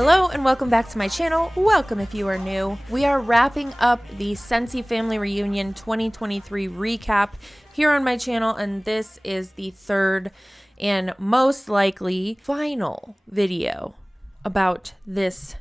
Hello and welcome back to my channel. Welcome if you are new. We are wrapping up the Scentsy Family Reunion 2023 recap here on my channel, and this is the third and most likely final video about this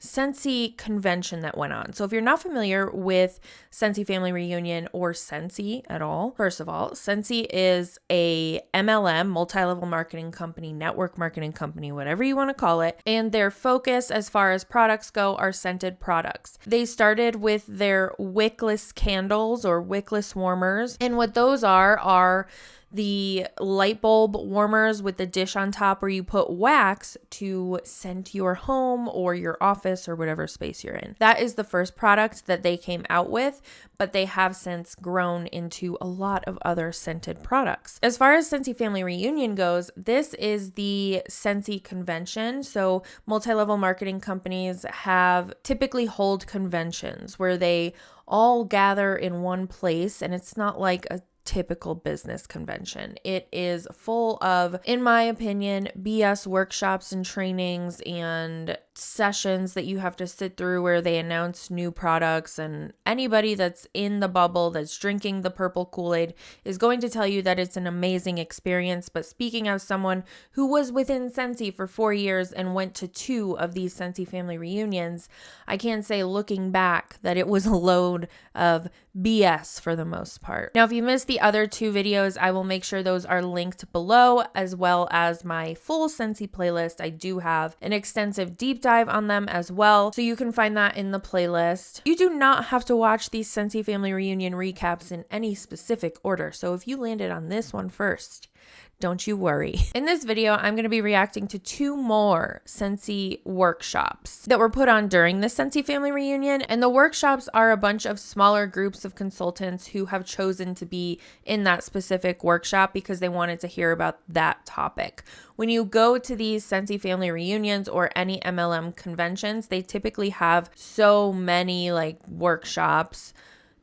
Scentsy convention that went on. So if you're not familiar with Scentsy Family Reunion or Scentsy at all, first of all, Scentsy is a MLM, multi-level marketing company, network marketing company, whatever you want to call it. And their focus as far as products go are scented products. They started with their wickless candles or wickless warmers. And what those are the light bulb warmers with the dish on top where you put wax to scent your home or your office or whatever space you're in. That is the first product that they came out with, but they have since grown into a lot of other scented products. As far as Scentsy Family Reunion goes, this is the Scentsy convention. So multi-level marketing companies have typically hold conventions where they all gather in one place, and it's not like a typical business convention. It is full of, in my opinion, BS workshops and trainings and sessions that you have to sit through where they announce new products, and anybody that's in the bubble that's drinking the purple Kool-Aid is going to tell you that it's an amazing experience. But speaking of someone who was within Scentsy for 4 years and went to 2 of these Scentsy Family Reunions, I can say looking back that it was a load of BS for the most part. Now, if you missed the other 2 videos, I will make sure those are linked below, as well as my full Scentsy playlist. I do have an extensive deep dive on them as well, so you can find that in the playlist. You do not have to watch these Scentsy Family Reunion recaps in any specific order, so if you landed on this one first, don't you worry. In this video, I'm going to be reacting to 2 more Scentsy workshops that were put on during the Scentsy Family Reunion. And the workshops are a bunch of smaller groups of consultants who have chosen to be in that specific workshop because they wanted to hear about that topic. When you go to these Scentsy Family Reunions or any MLM conventions, they typically have so many workshops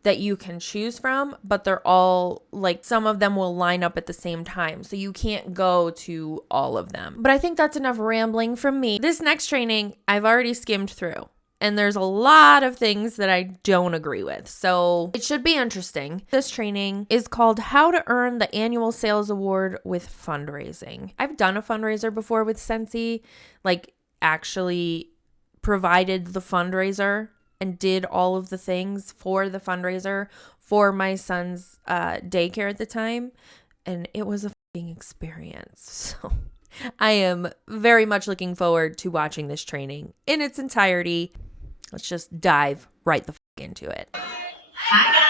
that you can choose from, but they're all some of them will line up at the same time, so you can't go to all of them. But I think that's enough rambling from me. This next training I've already skimmed through, and there's a lot of things that I don't agree with, so it should be interesting. This training is called How to Earn the Annual Sales Award with Fundraising. I've done a fundraiser before with Scentsy, actually provided the fundraiser and did all of the things for the fundraiser for my son's daycare at the time. And it was a f***ing experience. So I am very much looking forward to watching this training in its entirety. Let's just dive right the f*** into it. Hi guys.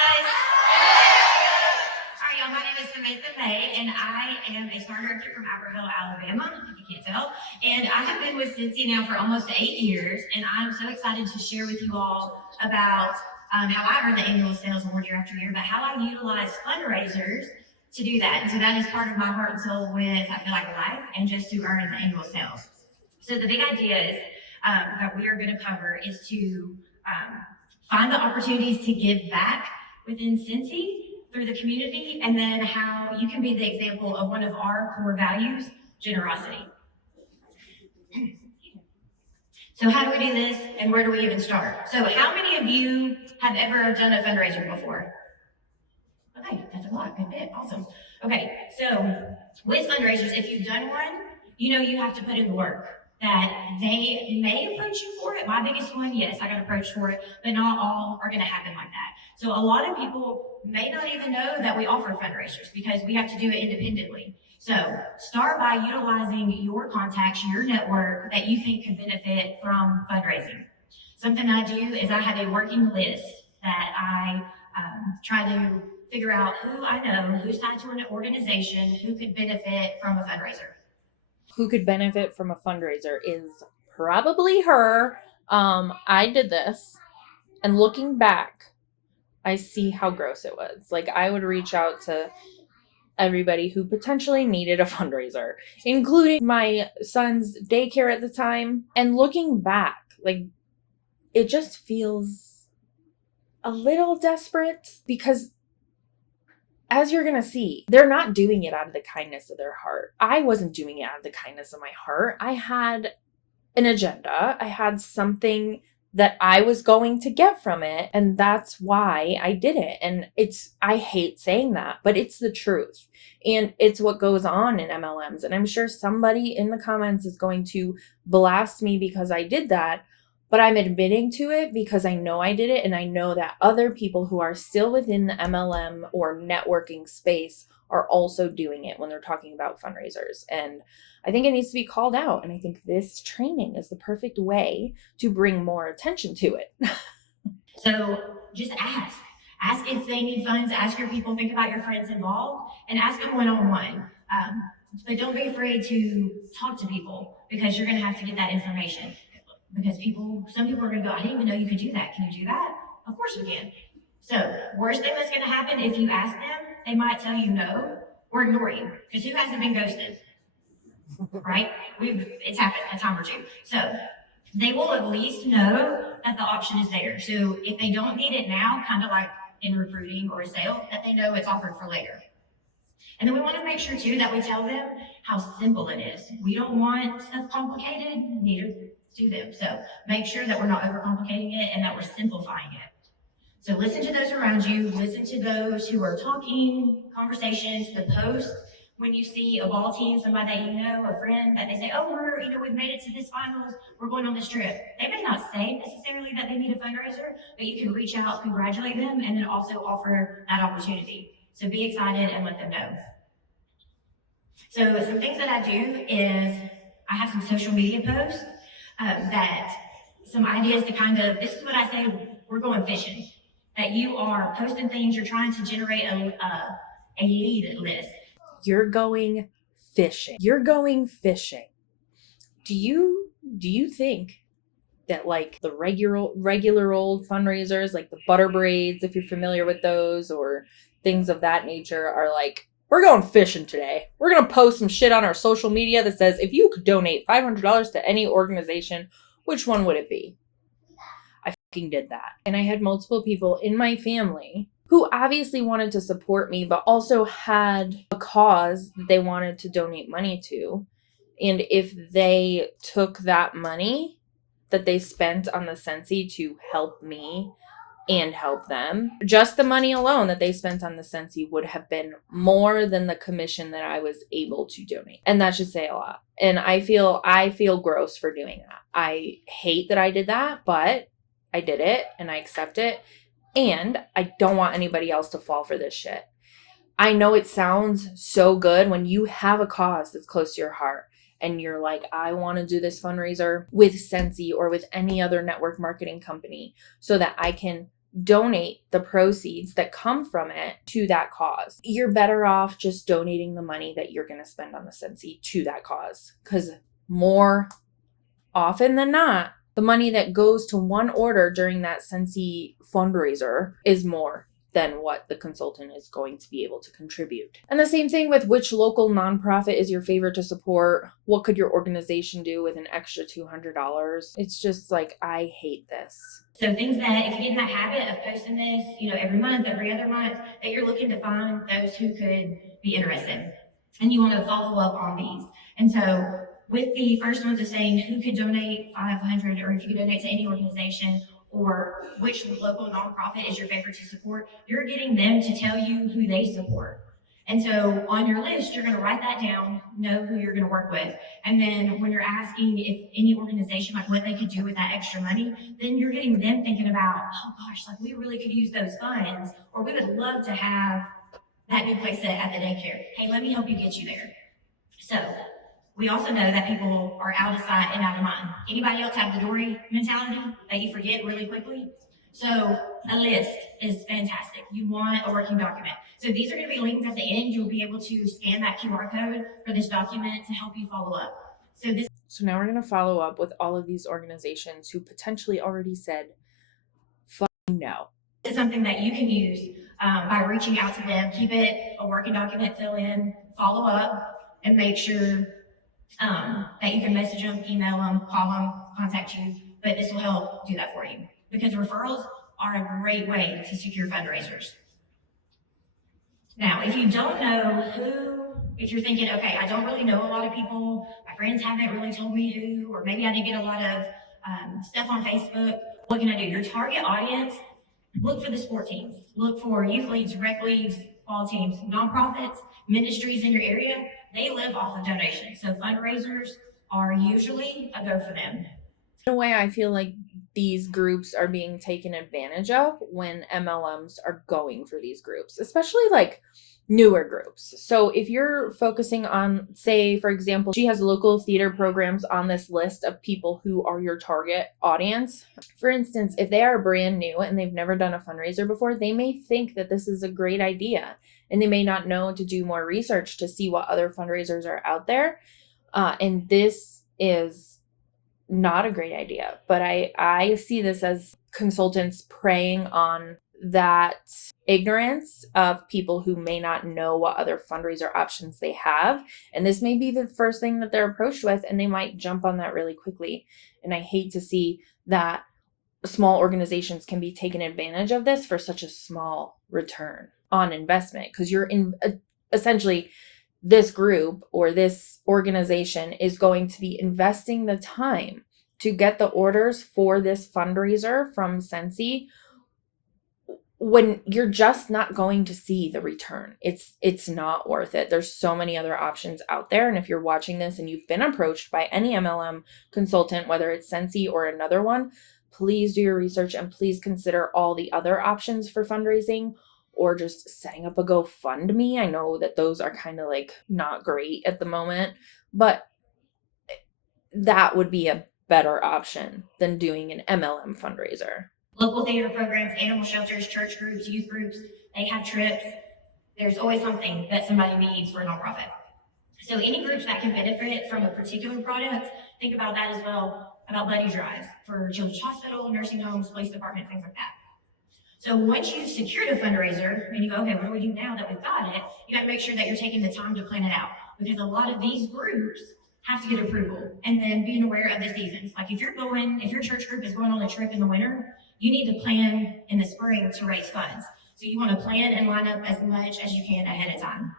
All right, y'all, my name is Samantha May, and I am a store director from Albertville, Alabama, if you can't tell. And I have been with Scentsy now for almost 8 years, and I'm so excited to share with you all about how I earn the annual sales award year after year, but how I utilize fundraisers to do that. And so that is part of my heart and soul with, I feel like, life, and just to earn the annual sales. So the big ideas that we are going to cover is to find the opportunities to give back within Scentsy through the community, and then how you can be the example of one of our core values, generosity. So how do we do this, and where do we even start? So how many of you have ever done a fundraiser before? Okay, that's a lot, good bit, awesome. Okay, so with fundraisers, if you've done one, you know you have to put in the work. That they may approach you for it. My biggest one, yes, I got approached for it, but not all are going to happen like that. So a lot of people may not even know that we offer fundraisers because we have to do it independently. So start by utilizing your contacts, your network that you think could benefit from fundraising. Something I do is I have a working list that I try to figure out who I know, who's tied to an organization, who could benefit from a fundraiser. Who could benefit from a fundraiser is probably her. I did this, and looking back, I see how gross it was. I would reach out to everybody who potentially needed a fundraiser, including my son's daycare at the time. And looking back, it just feels a little desperate because, as you're going to see, they're not doing it out of the kindness of their heart. I wasn't doing it out of the kindness of my heart. I had an agenda. I had something that I was going to get from it. And that's why I did it. And I hate saying that, but it's the truth. And it's what goes on in MLMs. And I'm sure somebody in the comments is going to blast me because I did that. But I'm admitting to it because I know I did it. And I know that other people who are still within the MLM or networking space are also doing it when they're talking about fundraisers. And I think it needs to be called out. And I think this training is the perfect way to bring more attention to it. So just ask. Ask if they need funds. Ask your people. Think about your friends involved and ask them one-on-one. But don't be afraid to talk to people because you're going to have to get that information. Because some people are going to go, I didn't even know you could do that. Can you do that? Of course we can. So worst thing that's going to happen if you ask them, they might tell you no or ignore you. Because who hasn't been ghosted? Right? It's happened a time or two. So they will at least know that the option is there. So if they don't need it now, kind of like in recruiting or a sale, that they know it's offered for later. And then we want to make sure too that we tell them how simple it is. We don't want stuff complicated, neither do them. So make sure that we're not overcomplicating it and that we're simplifying it. So listen to those around you, listen to those who are talking, conversations, the posts. When you see a ball team, somebody that you know, a friend, that they say, oh, we've made it to this finals, we're going on this trip. They may not say necessarily that they need a fundraiser, but you can reach out, congratulate them, and then also offer that opportunity. So be excited and let them know. So some things that I do is I have some social media posts some ideas to this is what I say, we're going fishing. That you are posting things, you're trying to generate a lead list. You're going fishing. You're going fishing. Do you think that like the regular old fundraisers, like the butter braids, if you're familiar with those, or things of that nature, are like, we're going fishing today. We're going to post some shit on our social media that says, if you could donate $500 to any organization, which one would it be? I fucking did that. And I had multiple people in my family who obviously wanted to support me, but also had a cause that they wanted to donate money to. And if they took that money that they spent on the Scentsy to help me and help them, just the money alone that they spent on the Scentsy would have been more than the commission that I was able to donate. And that should say a lot. And I feel gross for doing that. I hate that I did that, but I did it and I accept it. And I don't want anybody else to fall for this shit. I know it sounds so good when you have a cause that's close to your heart and you're like, I want to do this fundraiser with Scentsy or with any other network marketing company so that I can donate the proceeds that come from it to that cause. You're better off just donating the money that you're going to spend on the Scentsy to that cause. Because more often than not, the money that goes to one order during that Scentsy fundraiser is more than what the consultant is going to be able to contribute. And the same thing with which local nonprofit is your favorite to support. What could your organization do with an extra $200? It's just like, I hate this. So things that, if you get in that habit of posting this, every month, every other month, that you're looking to find those who could be interested. And you want to follow up on these. And so with the first ones of saying who could donate $500 or if you could donate to any organization, or which local nonprofit is your favorite to support, you're getting them to tell you who they support. And so on your list, you're going to write that down, know who you're going to work with. And then when you're asking if any organization, like what they could do with that extra money, then you're getting them thinking about, oh gosh, like we really could use those funds, or we would love to have that new place at the daycare. Hey, let me help you get you there. So we also know that people are out of sight and out of mind. Anybody else have the Dory mentality that you forget really quickly? So a list is fantastic. You want a working document. So these are going to be links at the end. You'll be able to scan that QR code for this document to help you follow up. So now we're going to follow up with all of these organizations who potentially already said, no. This is something that you can use by reaching out to them. Keep it a working document, fill in, follow up, and make sure that you can message them, email them, call them, contact you, but this will help do that for you because referrals are a great way to secure fundraisers. Now, if you don't know who if you're thinking, okay, I don't really know a lot of people, my friends haven't really told me who, or maybe I didn't get a lot of stuff on Facebook, what can I do? Your target audience, look for the sport teams. Look for youth leagues, rec leagues, fall teams, nonprofits, ministries in your area. They live off of donations. So fundraisers are usually a go for them. In a way, I feel like these groups are being taken advantage of when MLMs are going for these groups, especially like newer groups. So if you're focusing on, say, for example, she has local theater programs on this list of people who are your target audience. For instance, if they are brand new and they've never done a fundraiser before, they may think that this is a great idea, and they may not know to do more research to see what other fundraisers are out there. And this is not a great idea, but I see this as consultants preying on that ignorance of people who may not know what other fundraiser options they have. And this may be the first thing that they're approached with, and they might jump on that really quickly. And I hate to see that small organizations can be taken advantage of this for such a small return on investment, because you're in essentially this group or this organization is going to be investing the time to get the orders for this fundraiser from Scentsy when you're just not going to see the return. It's not worth it. There's so many other options out there. And if you're watching this and you've been approached by any MLM consultant, whether it's Scentsy or another one, please do your research and please consider all the other options for fundraising, or just setting up a GoFundMe. I know that those are kind of like not great at the moment, but that would be a better option than doing an MLM fundraiser. Local theater programs, animal shelters, church groups, youth groups, they have trips. There's always something that somebody needs for a nonprofit. So any groups that can benefit from a particular product, think about that as well, about buddy drives for Children's Hospital, nursing homes, police department, things like that. So once you've secured a fundraiser and you go, okay, what do we do now that we've got it? You got to make sure that you're taking the time to plan it out, because a lot of these groups have to get approval, and then being aware of the seasons. Like if your church group is going on a trip in the winter, you need to plan in the spring to raise funds. So you want to plan and line up as much as you can ahead of time.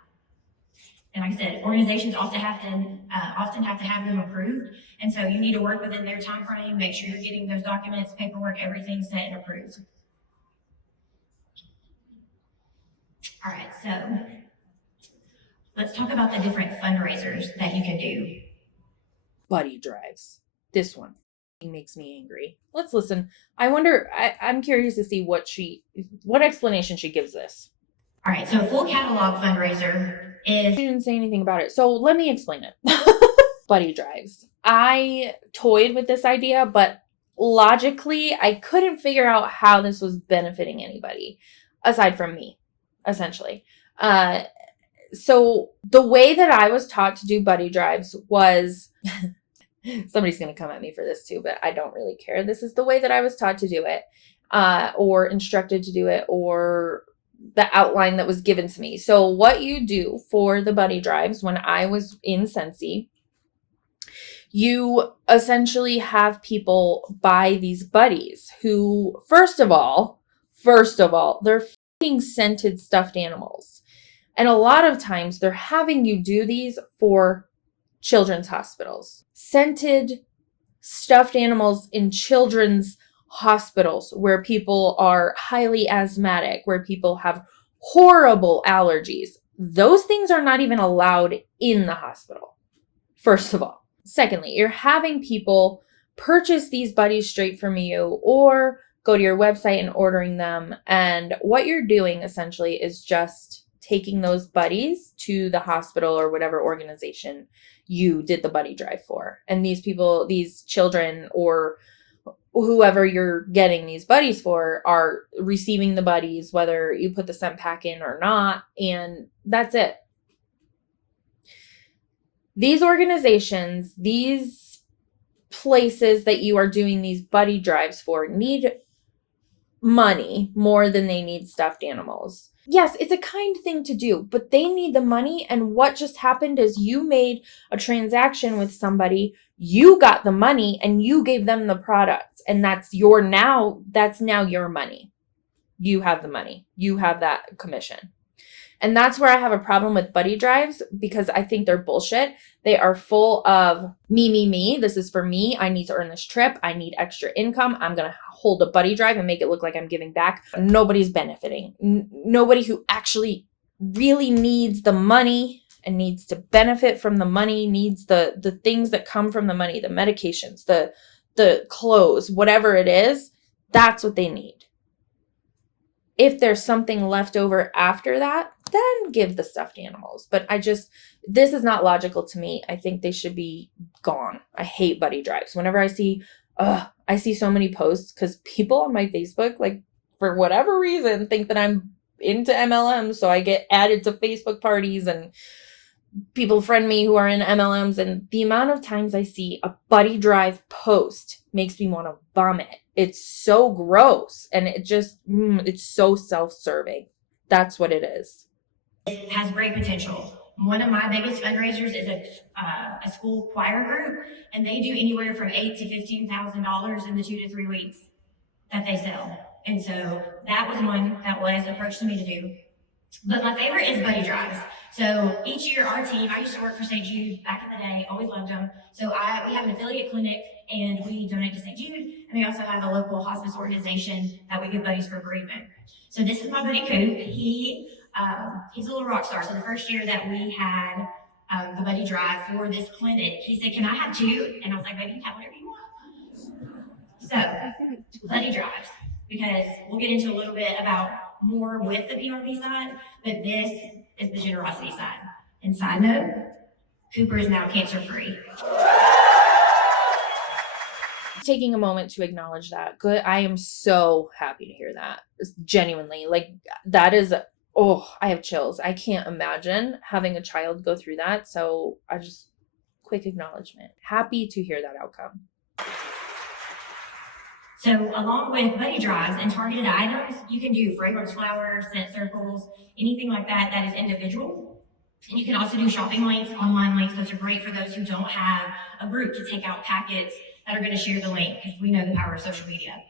And like I said, organizations often have to have them approved. And so you need to work within their time frame, make sure you're getting those documents, paperwork, everything set and approved. All right, so let's talk about the different fundraisers that you can do. Buddy drives. This one makes me angry. Let's listen. I'm curious to see what explanation she gives this. All right, so a full catalog fundraiser is... She didn't say anything about it, so let me explain it. Buddy drives. I toyed with this idea, but logically, I couldn't figure out how this was benefiting anybody aside from me, essentially. So the way that I was taught to do buddy drives was... Somebody's going to come at me for this too, but I don't really care. This is the way that I was taught to do it, or instructed to do it, or the outline that was given to me. So what you do for the buddy drives, when I was in Scentsy, you essentially have people buy these buddies who, first of all, they're fucking scented stuffed animals. And a lot of times they're having you do these for children's hospitals. Scented stuffed animals in children's hospitals where people are highly asthmatic, where people have horrible allergies. Those things are not even allowed in the hospital, first of all. Secondly, you're having people purchase these buddies straight from you or go to your website and ordering them. And what you're doing essentially is just taking those buddies to the hospital or whatever organization you did the buddy drive for. And these people, these children or whoever you're getting these buddies for are receiving the buddies, whether you put the scent pack in or not. And that's it. These organizations, these places that you are doing these buddy drives for need money more than they need stuffed animals. Yes, it's a kind thing to do, but they need the money. And what just happened is you made a transaction with somebody, you got the money and you gave them the product. And that's now your money. You have the money. You have that commission. And that's where I have a problem with buddy drives, because I think they're bullshit. They are full of me. This is for me. I need to earn this trip. I need extra income. I'm going to hold a buddy drive and make it look like I'm giving back. Nobody's benefiting. Nobody who actually really needs the money and needs to benefit from the money, needs the things that come from the money, the medications, the clothes, whatever it is, that's what they need. If there's something left over after that, then give the stuffed animals. But this is not logical to me. I think they should be gone. I hate buddy drives. Whenever I see so many posts, because people on my Facebook, like, for whatever reason, think that I'm into MLM. So I get added to Facebook parties and people friend me who are in MLMs. And the amount of times I see a buddy drive post makes me want to vomit. It's so gross. And it's so self-serving. That's what it is. It has great potential. One of my biggest fundraisers is a school choir group, and they do anywhere from $8,000 to $15,000 in the 2 to 3 weeks that they sell. And so that was one that was approached to me to do. But my favorite is buddy drives. So each year our team, I used to work for St. Jude back in the day, always loved them. So we have an affiliate clinic and we donate to St. Jude, and we also have a local hospice organization that we give buddies for bereavement. So this is my buddy Coop. He's a little rock star. So the first year that we had the buddy drive for this clinic, he said, "Can I have 2?" And I was like, "Baby, you can have whatever you want." So buddy drives, because we'll get into a little bit about more with the PRV side, but this is the generosity side. And side note, Cooper is now cancer-free. Taking a moment to acknowledge that. Good. I am so happy to hear that. Genuinely. Like, that is, I have chills. I can't imagine having a child go through that. So quick acknowledgement. Happy to hear that outcome. So along with buddy drives and targeted items, you can do fragrance flowers, scent circles, anything like that that is individual. And you can also do shopping links, online links. Those are great for those who don't have a group to take out packets that are going to share the link, because we know the power of social media.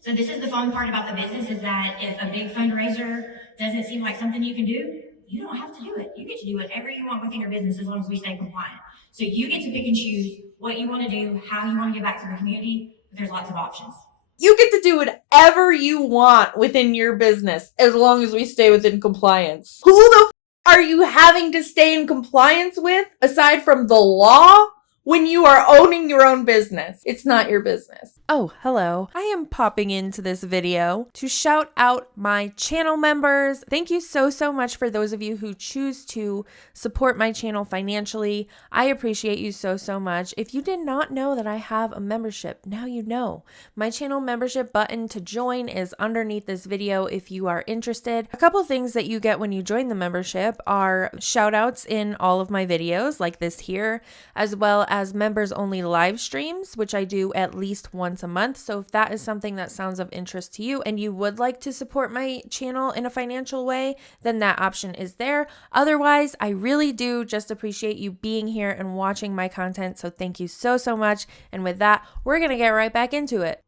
So this is the fun part about the business, is that if a big fundraiser doesn't seem like something you can do, you don't have to do it. You get to do whatever you want within your business as long as we stay compliant. So you get to pick and choose what you want to do, how you want to give back to the community. There's lots of options. You get to do whatever you want within your business as long as we stay within compliance. Who the are you having to stay in compliance with aside from the law when you are owning your own business? It's not your business. Oh, hello. I am popping into this video to shout out my channel members. Thank you so much for those of you who choose to support my channel financially. I appreciate you so much. If you did not know that I have a membership, now you know. My channel membership button to join is underneath this video if you are interested. A couple things that you get when you join the membership are shout outs in all of my videos like this here, as well as members only live streams, which I do at least once a month. So if that is something that sounds of interest to you and you would like to support my channel in a financial way, then that option is there. Otherwise, I really do just appreciate you being here and watching my content. So thank you so much. And with that, we're going to get right back into it.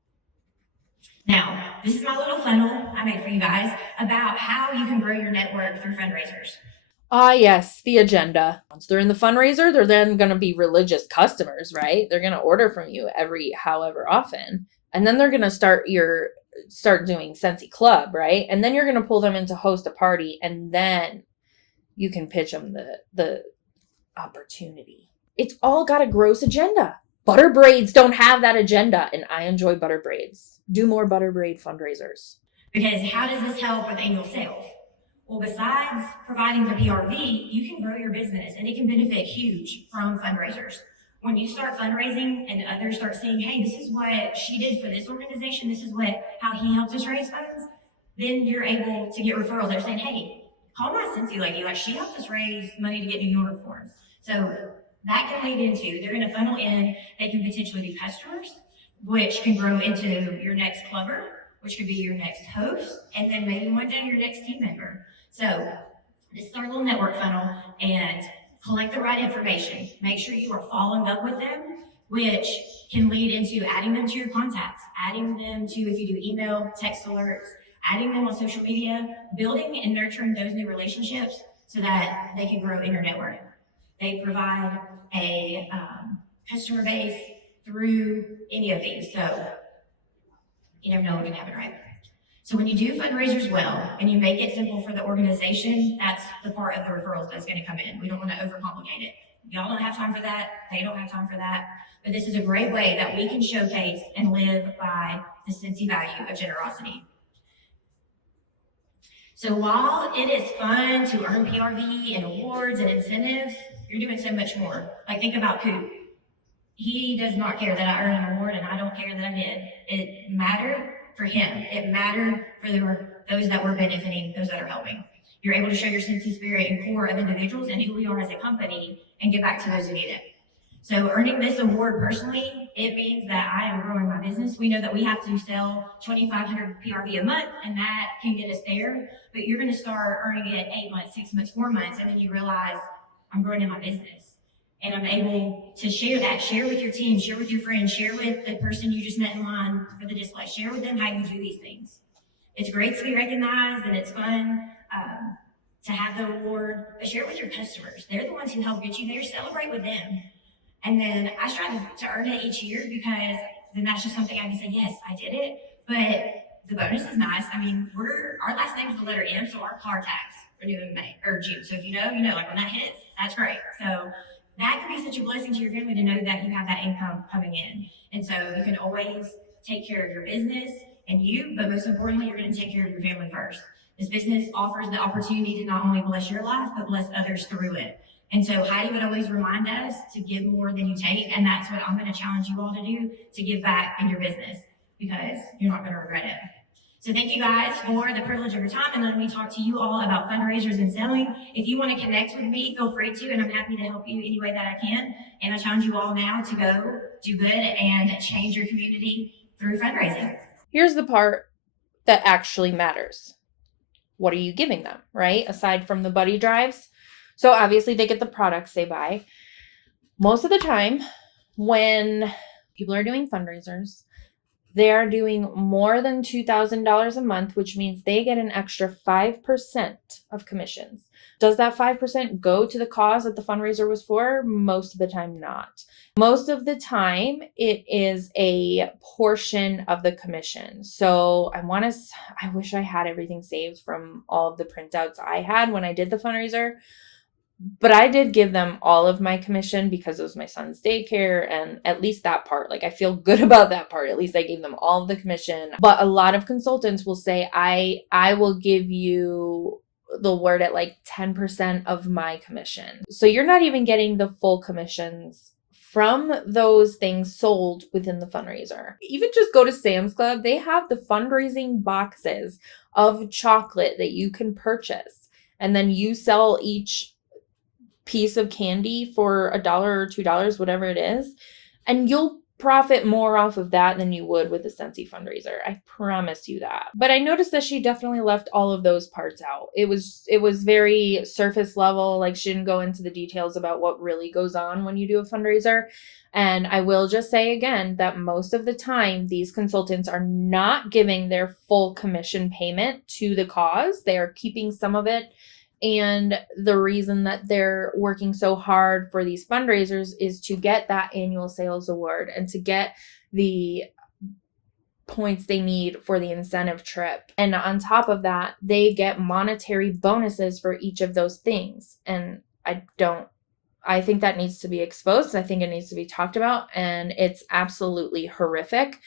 Now, this is my little funnel I made for you guys about how you can grow your network through fundraisers. Ah, yes, the agenda. Once they're in the fundraiser, they're then going to be religious customers, right? They're going to order from you however often. And then they're going to start doing Scentsy Club, right? And then you're going to pull them in to host a party, and then you can pitch them the opportunity. It's all got a gross agenda. Butter braids don't have that agenda, and I enjoy butter braids. Do more butter braid fundraisers. Because how does this help with annual sales? Well, besides providing the PRV, you can grow your business, and it can benefit huge from fundraisers. When you start fundraising and others start saying, "Hey, this is what she did for this organization, this is how he helped us raise funds," then you're able to get referrals. They're saying, "Hey, call my Scentsy lady, like she helped us raise money to get new uniforms." So that can lead into, they're going to funnel in, they can potentially be customers, which can grow into your next clubber, which could be your next host, and then maybe one day your next team member. So this is our little network funnel, and collect the right information. Make sure you are following up with them, which can lead into adding them to your contacts, adding them to, if you do email, text alerts, adding them on social media, building and nurturing those new relationships so that they can grow in your network. They provide a customer base through any of these, so you never know what can happen, right? So when you do fundraisers well and you make it simple for the organization, that's the part of the referrals that's going to come in. We don't want to overcomplicate it. Y'all don't have time for that. They don't have time for that. But this is a great way that we can showcase and live by the Scentsy value of generosity. So while it is fun to earn PRV and awards and incentives, you're doing so much more. Like, think about Coop. He does not care that I earned an award, and I don't care that I did. It mattered for him. It mattered for those that were benefiting, those that are helping. You're able to show your Scentsy spirit and core of individuals and who we are as a company and give back to those who need it. So earning this award personally, it means that I am growing my business. We know that we have to sell 2,500 PRV a month, and that can get us there. But you're going to start earning it 8 months, 6 months, 4 months, and then you realize I'm growing in my business. And I'm able to share that, share with your team, share with your friends, share with the person you just met in line for the display, share with them how you do these things. It's great to be recognized and it's fun to have the award, but share it with your customers. They're the ones who help get you there. Celebrate with them. And then I strive to earn it each year because then that's just something I can say, yes, I did it. But the bonus is nice. I mean, our last name is the letter M, so our car tax are due in May or June. So if you know, like when that hits, that's great. So that can be such a blessing to your family to know that you have that income coming in. And so you can always take care of your business and you, but most importantly, you're going to take care of your family first. This business offers the opportunity to not only bless your life, but bless others through it. And so Heidi would always remind us to give more than you take. And that's what I'm going to challenge you all to do, to give back in your business, because you're not going to regret it. So thank you guys for the privilege of your time and letting me talk to you all about fundraisers and selling. If you want to connect with me, feel free to, and I'm happy to help you any way that I can. And I challenge you all now to go do good and change your community through fundraising. Here's the part that actually matters. What are you giving them, right? Aside from the buddy drives. So obviously they get the products they buy. Most of the time when people are doing fundraisers, they are doing more than $2,000 a month, which means they get an extra 5% of commissions. Does that 5% go to the cause that the fundraiser was for? Most of the time, not. Most of the time, it is a portion of the commission. So I wish I had everything saved from all of the printouts I had when I did the fundraiser. But I did give them all of my commission because it was my son's daycare, and at least that part, like, I feel good about that part. At least I gave them all of the commission. But a lot of consultants will say, I will give you the word at like 10% of my commission. So you're not even getting the full commissions from those things sold within the fundraiser. Even just go to Sam's Club. They have the fundraising boxes of chocolate that you can purchase, and then you sell each piece of candy for $1 or $2, whatever it is, and you'll profit more off of that than you would with a Scentsy fundraiser. I promise you that. But I noticed that she definitely left all of those parts out. It was very surface level. Like, she didn't go into the details about what really goes on when you do a fundraiser. And I will just say again that most of the time, these consultants are not giving their full commission payment to the cause. They are keeping some of it. And the reason that they're working so hard for these fundraisers is to get that annual sales award and to get the points they need for the incentive trip. And on top of that, they get monetary bonuses for each of those things. And I think that needs to be exposed. I think it needs to be talked about. And it's absolutely horrific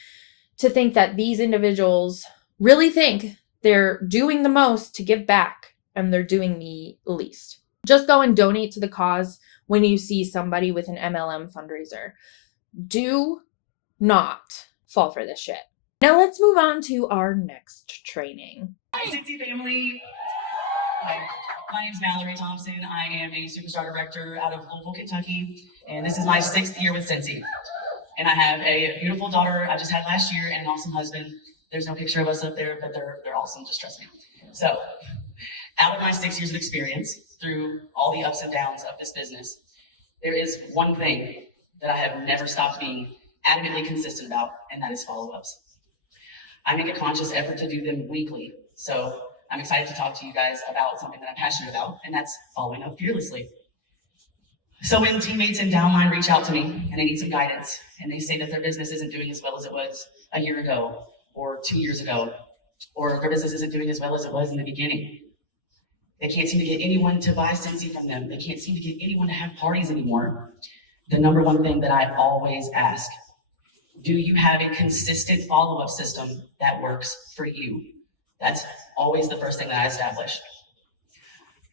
to think that these individuals really think they're doing the most to give back, and they're doing the least. Just go and donate to the cause when you see somebody with an MLM fundraiser. Do not fall for this shit. Now let's move on to our next training. Hi, Scentsy family. Hi, my name is Mallory Thompson. I am a superstar director out of Louisville, Kentucky, and this is my 6th year with Scentsy. And I have a beautiful daughter I just had last year and an awesome husband. There's no picture of us up there, but they're awesome, just trust me. So, out of my 6 years of experience, through all the ups and downs of this business, there is one thing that I have never stopped being adamantly consistent about, and that is follow-ups. I make a conscious effort to do them weekly, So I'm excited to talk to you guys about something that I'm passionate about, and that's following up fearlessly. So when teammates and downline reach out to me and they need some guidance, and they say that their business isn't doing as well as it was a year ago or 2 years ago, or their business isn't doing as well as it was in the beginning, they can't seem to get anyone to buy Scentsy from them, they can't seem to get anyone to have parties anymore, the number one thing that I always ask, do you have a consistent follow-up system that works for you? That's always the first thing that I establish.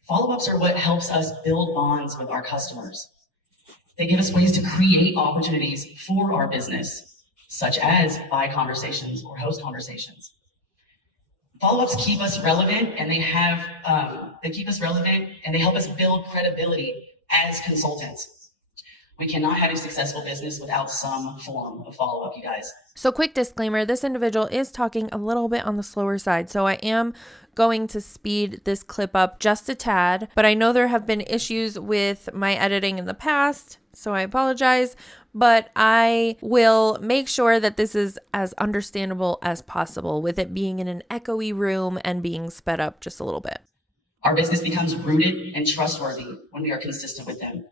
Follow-ups are what helps us build bonds with our customers. They give us ways to create opportunities for our business, such as buy conversations or host conversations. Follow-ups keep us relevant, and they help us build credibility as consultants. We cannot have a successful business without some form of follow-up, you guys. So quick disclaimer, this individual is talking a little bit on the slower side, so I am going to speed this clip up just a tad, but I know there have been issues with my editing in the past, so I apologize, but I will make sure that this is as understandable as possible with it being in an echoey room and being sped up just a little bit. Our business becomes rooted and trustworthy when we are consistent with them.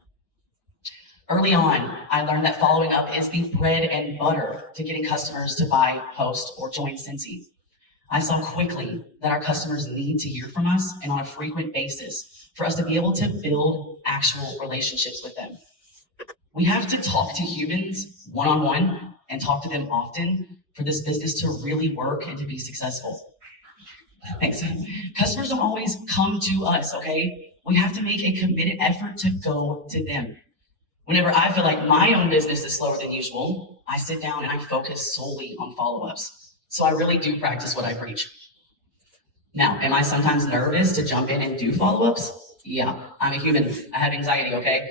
Early on, I learned that following up is the bread and butter to getting customers to buy, post, or join Scentsy. I saw quickly that our customers need to hear from us and on a frequent basis for us to be able to build actual relationships with them. We have to talk to humans one-on-one and talk to them often for this business to really work and to be successful. Thanks. Customers don't always come to us, okay? We have to make a committed effort to go to them. Whenever I feel like my own business is slower than usual, I sit down and I focus solely on follow-ups. So I really do practice what I preach. Now, am I sometimes nervous to jump in and do follow-ups? Yeah, I'm a human. I have anxiety, okay?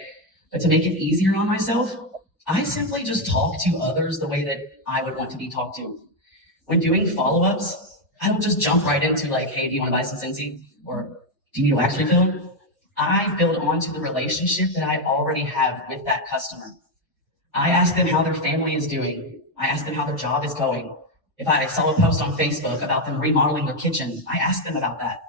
But to make it easier on myself, I simply just talk to others the way that I would want to be talked to. When doing follow-ups, I don't just jump right into like, hey, do you want to buy some Scentsy? Or do you need a wax refill? I build onto the relationship that I already have with that customer. I ask them how their family is doing. I ask them how their job is going. If I saw a post on Facebook about them remodeling their kitchen, I ask them about that.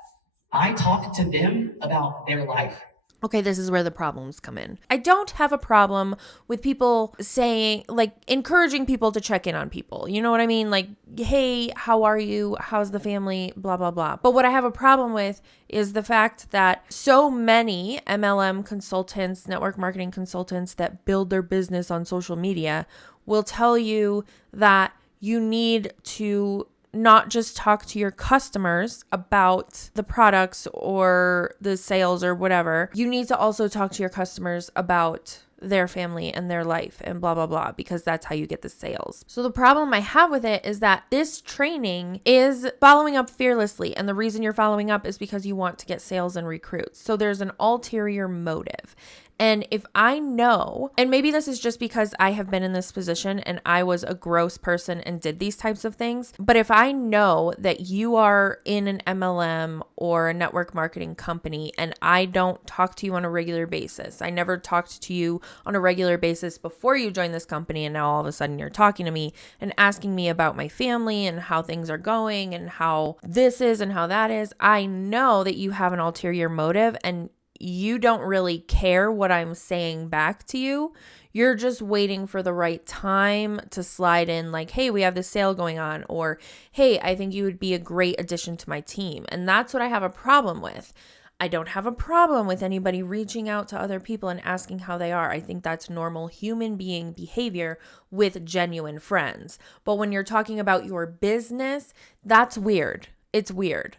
I talk to them about their life. Okay, this is where the problems come in. I don't have a problem with people saying, like, encouraging people to check in on people. You know what I mean? Like, hey, how are you? How's the family? Blah, blah, blah. But what I have a problem with is the fact that so many MLM consultants, network marketing consultants that build their business on social media will tell you that you need to not just talk to your customers about the products or the sales or whatever. You need to also talk to your customers about their family and their life and blah, blah, blah, because that's how you get the sales. So the problem I have with it is that this training is following up fearlessly. And the reason you're following up is because you want to get sales and recruits. So there's an ulterior motive. And if I know, and maybe this is just because I have been in this position and I was a gross person and did these types of things, but if I know that you are in an MLM or a network marketing company and I don't talk to you on a regular basis, I never talked to you on a regular basis before you joined this company, and now all of a sudden you're talking to me and asking me about my family and how things are going and how this is and how that is, I know that you have an ulterior motive and you don't really care what I'm saying back to you. You're just waiting for the right time to slide in like, hey, we have this sale going on, or hey, I think you would be a great addition to my team. And that's what I have a problem with. I don't have a problem with anybody reaching out to other people and asking how they are. I think that's normal human being behavior with genuine friends. But when you're talking about your business, that's weird. It's weird.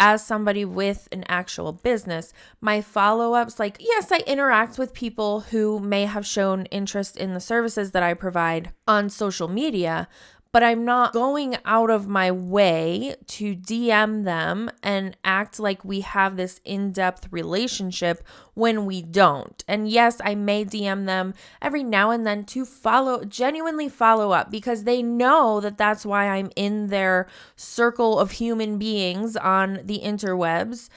As somebody with an actual business, my follow-ups, like, yes, I interact with people who may have shown interest in the services that I provide on social media, but I'm not going out of my way to DM them and act like we have this in-depth relationship when we don't. And yes, I may DM them every now and then to genuinely follow up, because they know that that's why I'm in their circle of human beings on the interwebs.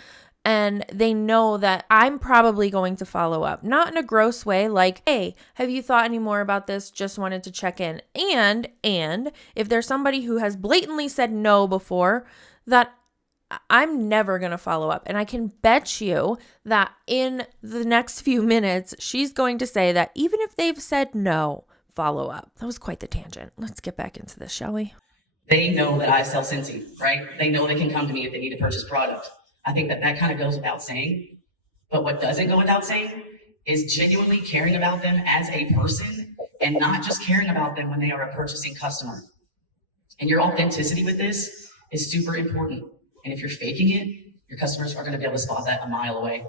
And they know that I'm probably going to follow up, not in a gross way, like, hey, have you thought any more about this? Just wanted to check in. And if there's somebody who has blatantly said no before, that I'm never going to follow up. And I can bet you that in the next few minutes, she's going to say that even if they've said no, follow up. That was quite the tangent. Let's get back into this, shall we? They know that I sell Scentsy, right? They know they can come to me if they need to purchase product. I think that kind of goes without saying. But what doesn't go without saying is genuinely caring about them as a person and not just caring about them when they are a purchasing customer. And your authenticity with this is super important. And if you're faking it, your customers are going to be able to spot that a mile away.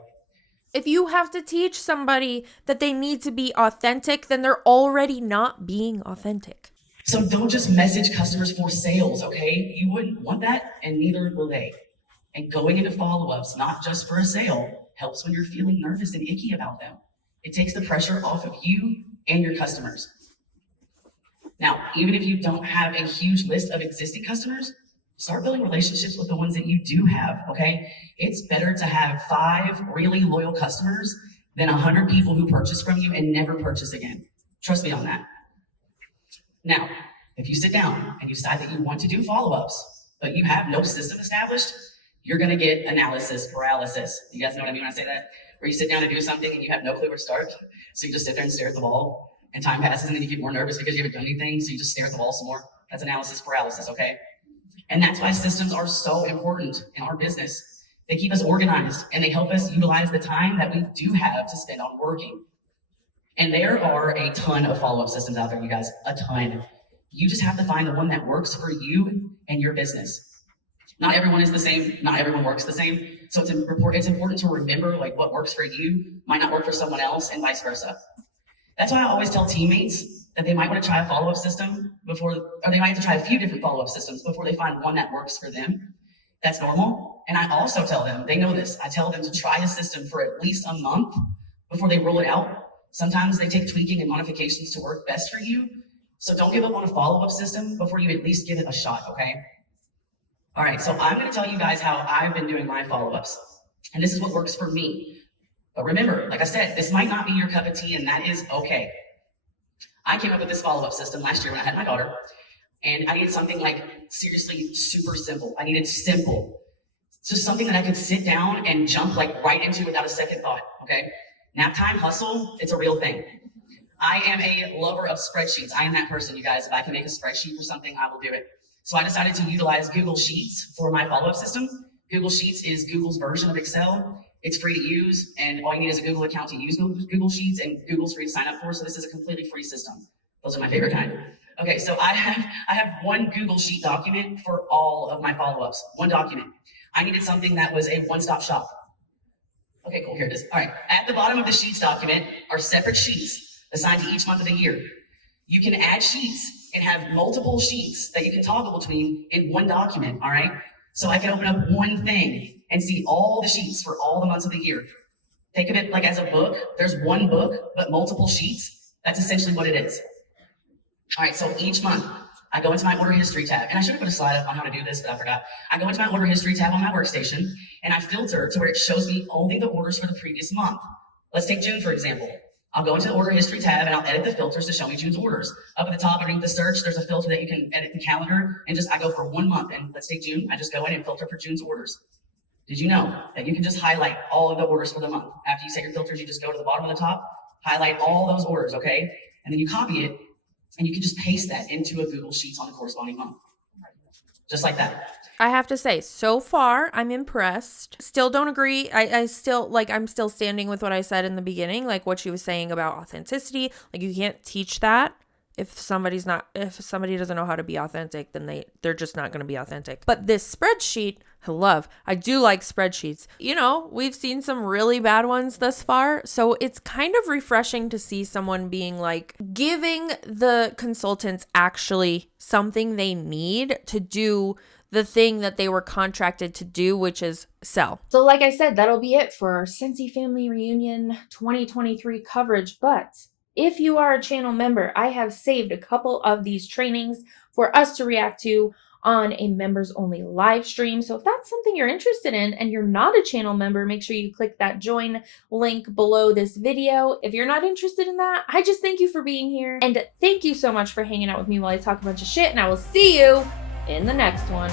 If you have to teach somebody that they need to be authentic, then they're already not being authentic. So don't just message customers for sales, okay? You wouldn't want that, and neither will they. And going into follow-ups, not just for a sale, helps when you're feeling nervous and icky about them. It takes the pressure off of you and your customers. Now, even if you don't have a huge list of existing customers, start building relationships with the ones that you do have, okay? It's better to have 5 really loyal customers than 100 people who purchase from you and never purchase again. Trust me on that. Now, if you sit down and you decide that you want to do follow-ups, but you have no system established, you're gonna get analysis paralysis. You guys know what I mean when I say that? Where you sit down to do something and you have no clue where to start. So you just sit there and stare at the wall, and time passes and then you get more nervous because you haven't done anything, so you just stare at the wall some more. That's analysis paralysis, okay? And that's why systems are so important in our business. They keep us organized and they help us utilize the time that we do have to spend on working. And there are a ton of follow-up systems out there, you guys, a ton. You just have to find the one that works for you and your business. Not everyone is the same, not everyone works the same. So it's important to remember like what works for you might not work for someone else and vice versa. That's why I always tell teammates that they might want to try a follow-up system or they might have to try a few different follow-up systems before they find one that works for them. That's normal. And I also tell them, they know this, I tell them to try a system for at least a month before they roll it out. Sometimes they take tweaking and modifications to work best for you. So don't give up on a follow-up system before you at least give it a shot, okay? All right, so I'm gonna tell you guys how I've been doing my follow-ups. And this is what works for me. But remember, like I said, this might not be your cup of tea and that is okay. I came up with this follow-up system last year when I had my daughter, and I needed something like seriously super simple. I needed simple. It's just something that I could sit down and jump like right into without a second thought, okay? Nap time hustle, it's a real thing. I am a lover of spreadsheets. I am that person, you guys. If I can make a spreadsheet for something, I will do it. So I decided to utilize Google Sheets for my follow-up system. Google Sheets is Google's version of Excel. It's free to use, and all you need is a Google account to use Google Sheets, and Google's free to sign up for, so this is a completely free system. Those are my favorite kind. Okay, so I have one Google Sheet document for all of my follow-ups, one document. I needed something that was a one-stop shop. Okay, cool, here it is. All right, at the bottom of the Sheets document are separate sheets assigned to each month of the year. You can add sheets and have multiple sheets that you can toggle between in one document, all right? So I can open up one thing and see all the sheets for all the months of the year. Think of it like as a book. There's one book, but multiple sheets. That's essentially what it is. All right, so each month, I go into my order history tab, and I should have put a slide up on how to do this, but I forgot. I go into my order history tab on my workstation, and I filter to where it shows me only the orders for the previous month. Let's take June, for example. I'll go into the order history tab, and I'll edit the filters to show me June's orders. Up at the top, underneath the search, there's a filter that you can edit the calendar, and I go for 1 month, and let's take June. I just go in and filter for June's orders. Did you know that you can just highlight all of the orders for the month? After you set your filters, you just go to the bottom of the top, highlight all those orders, okay? And then you copy it, and you can just paste that into a Google Sheets on the corresponding month. Just like that. I have to say, so far, I'm impressed. Still don't agree. I'm still standing with what I said in the beginning, like what she was saying about authenticity. Like, you can't teach that. If somebody doesn't know how to be authentic, then they're just not going to be authentic. But this spreadsheet, I do like spreadsheets. You know, we've seen some really bad ones thus far. So it's kind of refreshing to see someone being like, giving the consultants actually something they need to do the thing that they were contracted to do, which is sell. So like I said, that'll be it for our Scentsy Family Reunion 2023 coverage. But if you are a channel member, I have saved a couple of these trainings for us to react to on a members only live stream. So if that's something you're interested in and you're not a channel member, make sure you click that join link below this video. If you're not interested in that, I just thank you for being here. And thank you so much for hanging out with me while I talk a bunch of shit. And I will see you in the next one.